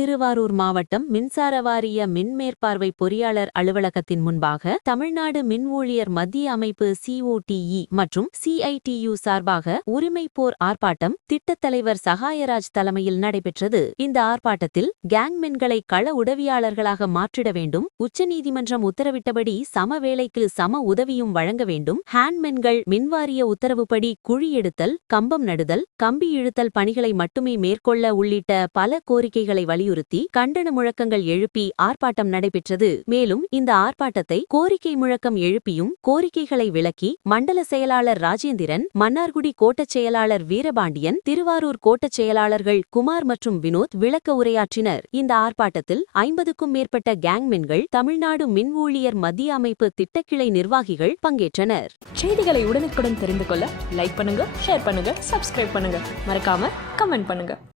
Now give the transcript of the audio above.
திருவாரூர் மாவட்டம் மின்சார வாரிய மின் மேற்பார்வை பொறியாளர் அலுவலகத்தின் முன்பாக தமிழ்நாடு மின் ஊழியர் மத்திய அமைப்பு சிஓடிஇ மற்றும் சிஐடியு சார்பாக உரிமை போர் ஆர்ப்பாட்டம் திட்டத் தலைவர் சகாயராஜ் தலைமையில் நடைபெற்றது. இந்த ஆர்ப்பாட்டத்தில் கேங் மென்களை கள உதவியாளர்களாக மாற்றிட வேண்டும். உச்சநீதிமன்றம் உத்தரவிட்டபடி சம வேலைக்கு சம உதவியும் வழங்க வேண்டும். ஹேண்ட்மென்கள் மின்வாரிய உத்தரவுப்படி குழி எடுத்தல் கம்பம் நடுதல் கம்பி இழுத்தல் பணிகளை மட்டுமே மேற்கொள்ள உள்ளிட்ட பல கோரிக்கைகளை வலியுறுத்தி கண்டன முழக்கங்கள் எழுப்பி ஆர்ப்பாட்டம் நடைபெற்றது. மேலும் இந்த ஆர்ப்பாட்டத்தை கோரிக்கை முழக்கம் எழுப்பியும் கோரிக்கைகளை விளக்கி மண்டல செயலாளர் ராஜேந்திரன் மன்னார்குடி கோட்டச் செயலாளர் வீரபாண்டியன் திருவாரூர் கோட்டச் செயலாளர்கள் குமார் மற்றும் வினோத் விளக்க உரையாற்றினர். இந்த ஆர்ப்பாட்டத்தில் ஐம்பதுக்கும் மேற்பட்ட கேங்மென்கள் தமிழ்நாடு மின் ஊழியர் மத்திய அமைப்பு திட்டக்கிளை நிர்வாகிகள் பங்கேற்றனர். செய்திகளை உடனுக்குடன் தெரிந்து கொள்ள லைக் பண்ணுங்க ஷேர் பண்ணுங்க சப்ஸ்கிரைப் பண்ணுங்க. மறக்காம கமெண்ட் பண்ணுங்க.